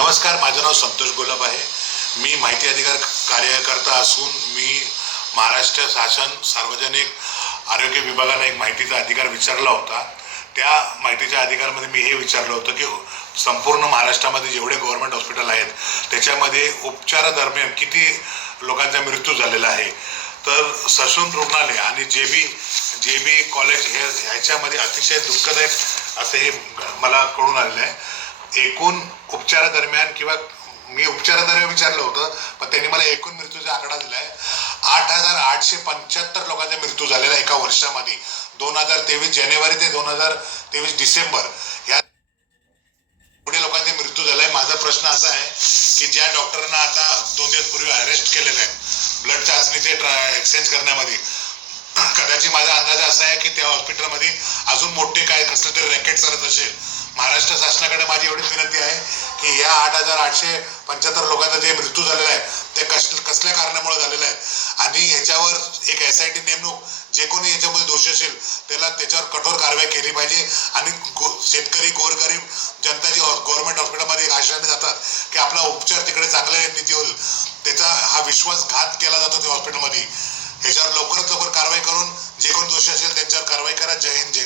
नमस्कार माझं नाव संतोष गोलप आहे. मी माहिती अधिकार कार्यकर्ता असून मी महाराष्ट्र शासन सार्वजनिक आरोग्य विभागाने एक माहितीचा अधिकार विचारला होता. त्या माहितीच्या अधिकारमध्ये मी हे विचारलं होतं की संपूर्ण महाराष्ट्रामध्ये जेवढे गव्हर्नमेंट हॉस्पिटल आहेत त्याच्यामध्ये उपचारादरम्यान किती लोकांचा मृत्यू झालेला आहे? तर ससून रुग्णालय आणि जे बी जे बी कॉलेज हे ह्याच्यामध्ये अतिशय दुःखदायक असं हे मला कळून आलेलं आहे. एकूण उपचारादरम्यान किंवा मी उपचारादरम्यान विचारलं होतं पण त्यांनी मला एकूण मृत्यूचा आकडा दिला आहे आठ हजार आठशे पंच्याहत्तर लोकांचा मृत्यू झालेला आहे एका वर्षामध्ये. दोन हजार तेवीस जानेवारी ते दोन हजार तेवीस डिसेंबर. या पुढे लोकांचे मृत्यू झालाय. माझा प्रश्न असा आहे की ज्या डॉक्टरांना आता दोन दिवस पूर्वी अरेस्ट केलेलं आहे ब्लड चाचणीचे एक्सचेंज करण्यामध्ये कदाचित माझा अंदाज असा आहे की त्या हॉस्पिटलमध्ये अजून मोठे काय कसलं तरी रॅकेट चालत असेल. महाराष्ट्र शासनाकडे माझी एवढीच विनंती आहे की या आठ हजार आठशे पंच्याहत्तर लोकांचा जे मृत्यू झालेला आहे ते कस कसल्या कारणामुळे झालेलं आहे? आणि ह्याच्यावर एक एस आय टी नेमणूक जे कोणी याच्यामध्ये दोषी असेल त्याला त्याच्यावर कठोर कारवाई केली पाहिजे. आणि गो शेतकरी गोरगरीब जनता जी गव्हर्नमेंट हॉस्पिटलमध्ये एक आश्रयाने जातात की आपला उपचार तिकडे चांगले नीती होईल. त्याचा हा विश्वासघात केला जातो त्या हॉस्पिटलमध्ये ह्याच्यावर लवकरात लवकर कारवाई करून जे कोण दोषी असेल त्यांच्यावर कारवाई करा. जय हिंद जय